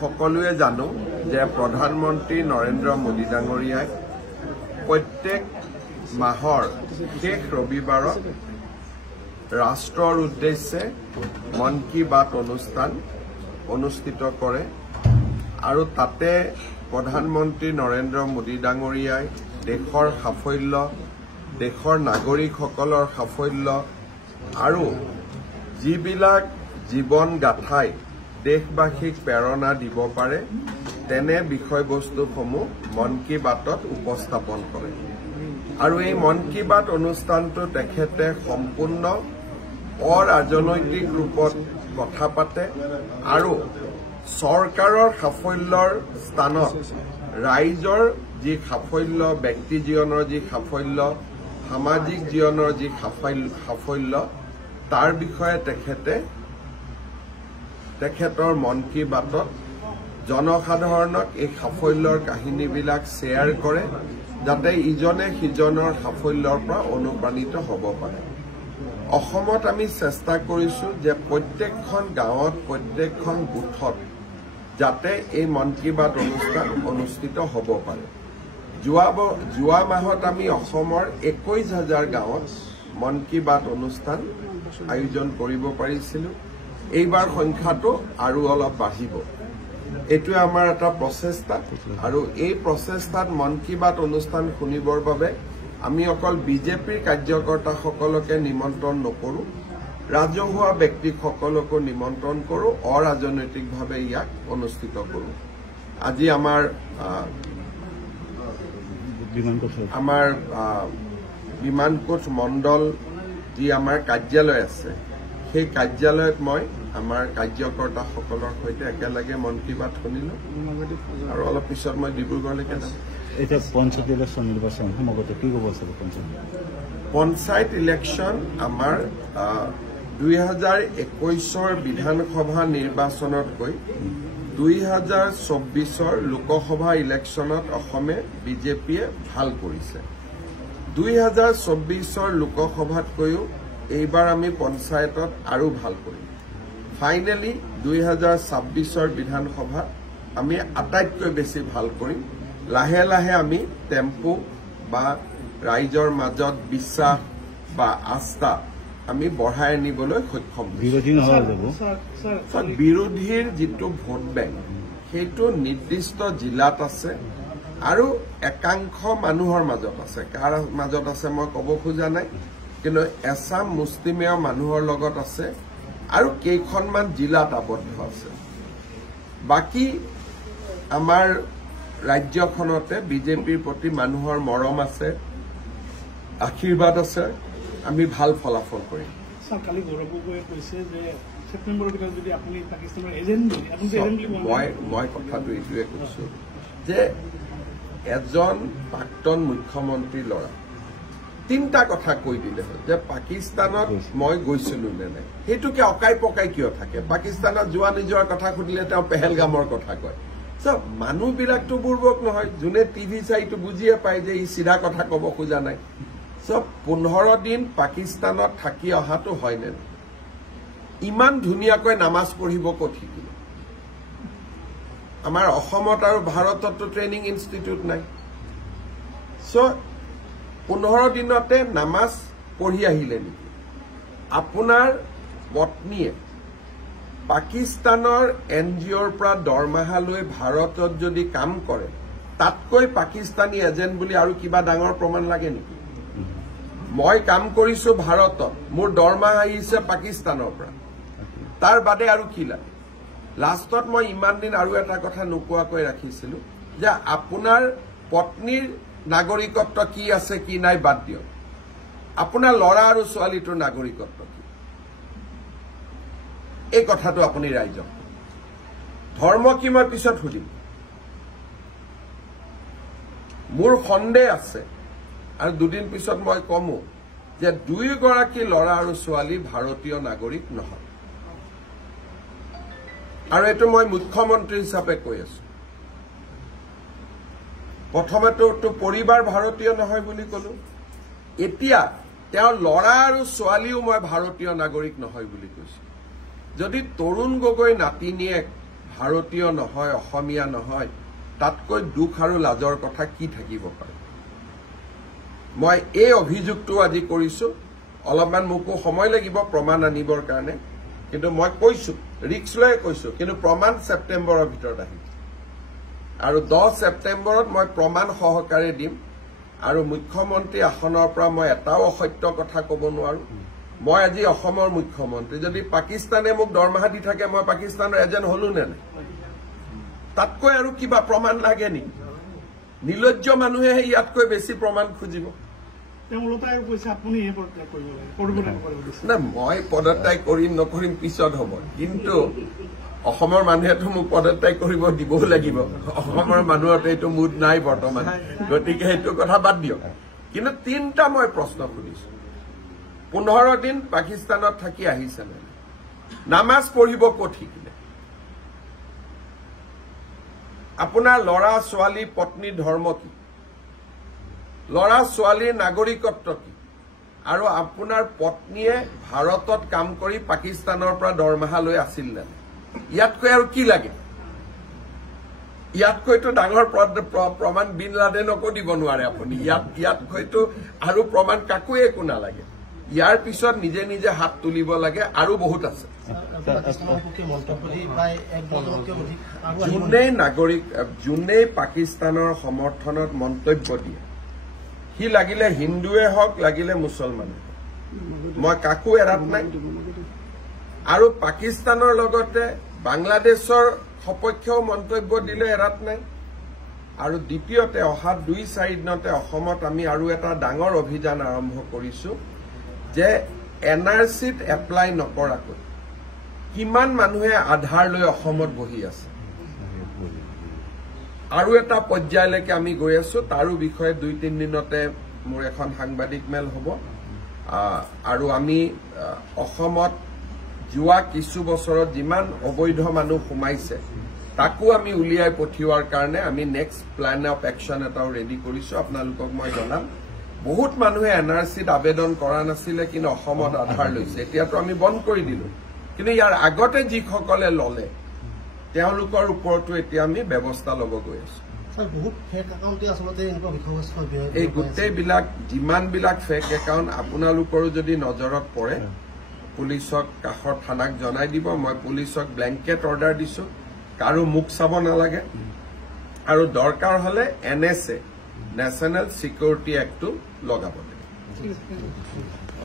সকলোৱে জানো যে প্ৰধানমন্ত্ৰী নৰেন্দ্ৰ মোদী ডাঙৰীয়াই প্ৰত্যেক মাহৰ শেষ ৰবিবাৰত ৰাষ্ট্ৰৰ উদ্দেশ্যে মন কী বাত অনুষ্ঠান অনুষ্ঠিত কৰে আৰু তাতে প্ৰধানমন্ত্ৰী নৰেন্দ্ৰ মোদী ডাঙৰীয়াই দেশৰ সাফল্য দেশৰ নাগৰিকসকলৰ সাফল্য আৰু যিবিলাক জীৱন গাথাই দেশবাসীক প্ৰেৰণা দিব পাৰে তেনে বিষয়বস্তুসমূহ মন কী বাতত উপস্থাপন কৰে আৰু এই মন কী বাত অনুষ্ঠানটো তেখেতে সম্পূৰ্ণ অৰাজনৈতিক ৰূপত কথা পাতে আৰু চৰকাৰৰ সাফল্যৰ স্থানত ৰাইজৰ যি সাফল্য ব্যক্তি জীৱনৰ যি সাফল্য সামাজিক জীৱনৰ যি সাফল্য তাৰ বিষয়ে তেখেতৰ মন কী বাতত জনসাধাৰণক এই সাফল্যৰ কাহিনীবিলাক শ্বেয়াৰ কৰে যাতে ইজনে সিজনৰ সাফল্যৰ পৰা অনুপ্ৰাণিত হ'ব পাৰে অসমত আমি চেষ্টা কৰিছো যে প্ৰত্যেকখন গাঁৱত প্ৰত্যেকখন বুথত যাতে এই মন কী বাত অনুষ্ঠান অনুষ্ঠিত হ'ব পাৰে যোৱা মাহত আমি অসমৰ 21,000 গাঁৱত মন কী বাত অনুষ্ঠান আয়োজন কৰিব পাৰিছিলো এইবাৰ সংখ্যাটো আৰু অলপ বাঢ়িব এইটোৱে আমাৰ এটা প্ৰচেষ্টা আৰু এই প্ৰচেষ্টাত মন কী বাত অনুষ্ঠান শুনিবৰ বাবে আমি অকল বিজেপিৰ কাৰ্যকৰ্তাসকলকে নিমন্ত্ৰণ নকৰো ৰাজহুৱা ব্যক্তিসকলকো নিমন্ত্ৰণ কৰো অৰাজনৈতিকভাৱে ইয়াক অনুষ্ঠিত কৰো আজি আমাৰ বিমানকোট মণ্ডল যি আমাৰ কাৰ্যালয় আছে সেই কাৰ্যালয়ত মই আমাৰ কাৰ্যকৰ্তাসকলৰ সৈতে একেলগে মন কী বাত শুনিলো আৰু অলপ পিছত মই ডিব্ৰুগড়লৈকে যাম এটা পঞ্চায়ত ইলেকশ্যন নিৰ্বাচন সমাগত কি ক'ব আছে পঞ্চায়ত ইলেকশ্যন আমাৰ 2021 বিধানসভা নিৰ্বাচনতকৈ 2024 লোকসভা ইলেকশ্যনত অসমে বিজেপিয়ে ভাল কৰিছে 2024 লোকসভাতকৈও এইবাৰ আমি পঞ্চায়তত আৰু ভাল কৰিম ফাইনেলি 2026 বিধানসভাত আমি আটাইতকৈ বেছি ভাল কৰিম লাহে লাহে আমি টেম্পো বা ৰাইজৰ মাজত বিশ্বাস বা আস্থা আমি বঢ়াই আনিবলৈ সক্ষম বিৰোধীৰ যিটো ভোট বেংক সেইটো নিৰ্দিষ্ট জিলাত আছে আৰু একাংশ মানুহৰ মাজত আছে কাৰ মাজত আছে মই ক'ব খোজা নাই কিন্তু এছাম মুছলিমীয় মানুহৰ লগত আছে আৰু কেইখনমান জিলাত আবদ্ধ আছে বাকী আমাৰ ৰাজ্যখনতে বিজেপিৰ প্ৰতি মানুহৰ মৰম আছে আশীৰ্বাদ আছে আমি ভাল ফলাফল কৰিম কালি গৌৰৱ গগৈয়ে কৈছে যে ছেপ্টেম্বৰৰ ভিতৰত যদি আপুনি পাকিস্তানৰ এজেণ্ট মই কথাটো এইটোৱে কৈছো যে এজন প্ৰাক্তন মুখ্যমন্ত্ৰীৰ ল'ৰা তিনিটা কথা কৈ দিলে হ'ল যে পাকিস্তানত মই গৈছিলো নে নাই সেইটোকে অকাই পকাই কিয় থাকে পাকিস্তানত যোৱা নিজৰ কথা সুধিলে তেওঁ পেহেলগামৰ কথা কয় চব মানুহবিলাকতো বুৰ্বক নহয় যোনে টিভি চাইটো বুজিয়ে পায় যে ই চিধা কথা ক'ব খোজা নাই চব 15 দিন পাকিস্তানত থাকি অহাটো হয়নে ইমান ধুনীয়াকৈ নামাজ পঢ়িব ক'ত শিকিলে আমাৰ অসমত আৰু ভাৰততো ট্ৰেইনিং ইনষ্টিটিউট নাই চ' 15 দিনতে নামাজ পঢ়ি আহিলে নেকি আপোনাৰ পত্নীয়ে পাকিস্তানৰ NGOৰ পৰা দৰমহা লৈ ভাৰতত যদি কাম কৰে তাতকৈ পাকিস্তানী এজেণ্ট বুলি আৰু কিবা ডাঙৰ প্ৰমাণ লাগে নেকি মই কাম কৰিছো ভাৰতত মোৰ দৰমহা আহিছে পাকিস্তানৰ পৰা তাৰ বাদে আৰু কি লাগে লাষ্টত মই ইমান দিন আৰু এটা কথা নোকোৱাকৈ ৰাখিছিলো যে আপোনাৰ পত্নীৰ নাগৰিকত্ব কি আছে কি নাই বাদ দিয়ক আপোনাৰ ল'ৰা আৰু ছোৱালীটোৰ নাগৰিকত্ব কি এই কথাটো আপুনি ৰাইজক ধৰ্ম কি মই পিছত সুধিম মোৰ সন্দেহ আছে আৰু দুদিন পিছত মই কমো যে দুইগৰাকী ল'ৰা আৰু ছোৱালী ভাৰতীয় নাগৰিক নহয় আৰু এইটো মই মুখ্যমন্ত্ৰী হিচাপে কৈ আছো প্ৰথমেতো পৰিবাৰ ভাৰতীয় নহয় বুলি ক'লো এতিয়া তেওঁৰ ল'ৰা আৰু ছোৱালীও মই ভাৰতীয় নাগৰিক নহয় বুলি কৈছো যদি তৰুণ গগৈ নাতিনীয়েক ভাৰতীয় নহয়, অসমীয়া নহয়, তাতকৈ দুখ আৰু লাজৰ কথা কি থাকিব পাৰে? মই এই অভিযোগটো আজি কৰিছো। অলপমান মোকো সময় লাগিব প্ৰমাণ আনিবৰ কাৰণে, কিন্তু মই কৈছো, ৰিক্স লৈ কৈছো, কিন্তু প্ৰমাণ ছেপ্টেম্বৰৰ ভিতৰত আহিব। আৰু 10 ছেপ্টেম্বৰত মই প্ৰমাণ সহকাৰে দিম। আৰু মুখ্যমন্ত্ৰী আসনৰ পৰা মই এটাও অসত্য কথা ক'ব নোৱাৰো। মই আজি অসমৰ মুখ্যমন্ত্ৰী, যদি পাকিস্তানে মোক দৰমহা দি থাকে মই পাকিস্তানৰ এজেণ্ট হলো নে নাই? তাতকৈ আৰু কিবা প্ৰমাণ লাগে নেকি? নিৰ্লজ্জ মানুহেহে ইয়াতকৈ বেছি প্ৰমাণ খুজিব। না, মই পদত্যাগ কৰিম নকৰিম পিছত হ'ব, কিন্তু অসমৰ মানুহেতো মোক পদত্যাগ কৰিব দিবও লাগিব। অসমৰ মানুহৰ এইটো মুড নাই বৰ্তমান, গতিকে সেইটো কথা বাদ দিয়ক। কিন্তু 3টা মই প্ৰশ্ন সুধিছো। 15 দিন পাকিস্তানত থাকি আহিছে নে? নামাজ পঢ়িব ক'ত শিকিলে? আপোনাৰ ল'ৰা ছোৱালী পত্নী ধৰ্ম কি? ল'ৰা ছোৱালীৰ নাগৰিকত্ব কি? আৰু আপোনাৰ পত্নীয়ে ভাৰতত কাম কৰি পাকিস্তানৰ পৰা দৰমহা লৈ আছিল নে? ইয়াতকৈ আৰু কি লাগে? ইয়াতকৈতো ডাঙৰ প্ৰমাণ বিন লাডেনকো দিব নোৱাৰে আপুনি। ইয়াতকৈতো আৰু প্ৰমাণ কাকো একো নালাগে। ইয়াৰ পিছত নিজে নিজে হাত তুলিব লাগে, আৰু বহুত আছে। যোনেই পাকিস্তানৰ সমৰ্থনত মন্তব্য দিয়ে, সি লাগিলে হিন্দুৱে হওক, লাগিলে মুছলমানে হওক, মই কাকো এৰাত নাই। আৰু পাকিস্তানৰ লগতে বাংলাদেশৰ সপক্ষেও মন্তব্য দিলে এৰাত নাই। আৰু দ্বিতীয়তে অহা 2-4 দিনতে অসমত আমি আৰু এটা ডাঙৰ অভিযান আৰম্ভ কৰিছো যে NRCত এপ্লাই নকৰাকৈ কিমান মানুহে আধাৰ লৈ অসমত বহি আছে, আৰু এটা পৰ্যায়লৈকে আমি গৈ আছো। তাৰো বিষয়ে 2-3 দিনতে মোৰ এখন সাংবাদিক মেল হ'ব। আৰু আমি অসমত যোৱা কিছু বছৰত যিমান অবৈধ মানুহ সোমাইছে তাকো আমি উলিয়াই পঠিওৱাৰ কাৰণে আমি নেক্সট প্লেন অফ একশ্যন এটাও ৰেডি কৰিছো। আপোনালোকক মই জনাম, বহুত মানুহে NRCত আবেদন কৰা নাছিলে, কিন্তু অসমত আধাৰ লৈছে। এতিয়াতো আমি বন্ধ কৰি দিলো, কিন্তু ইয়াৰ আগতে যিসকলে ললে তেওঁলোকৰ ওপৰতো এতিয়া আমি ব্যৱস্থা ল'ব গৈ আছো। এই গোটেইবিলাক যিমানবিলাক ফেক একাউণ্ট আপোনালোকৰো যদি নজৰত পৰে, পুলিচক কাষৰ থানাক জনাই দিব। মই পুলিচক ব্লেংকেট অৰ্ডাৰ দিছো, কাৰো মুখ চাব নালাগে। আৰু দৰকাৰ হলে NSA, নেশ্যনেল ছিকিউৰিটি এক্টটো লগাব লাগে।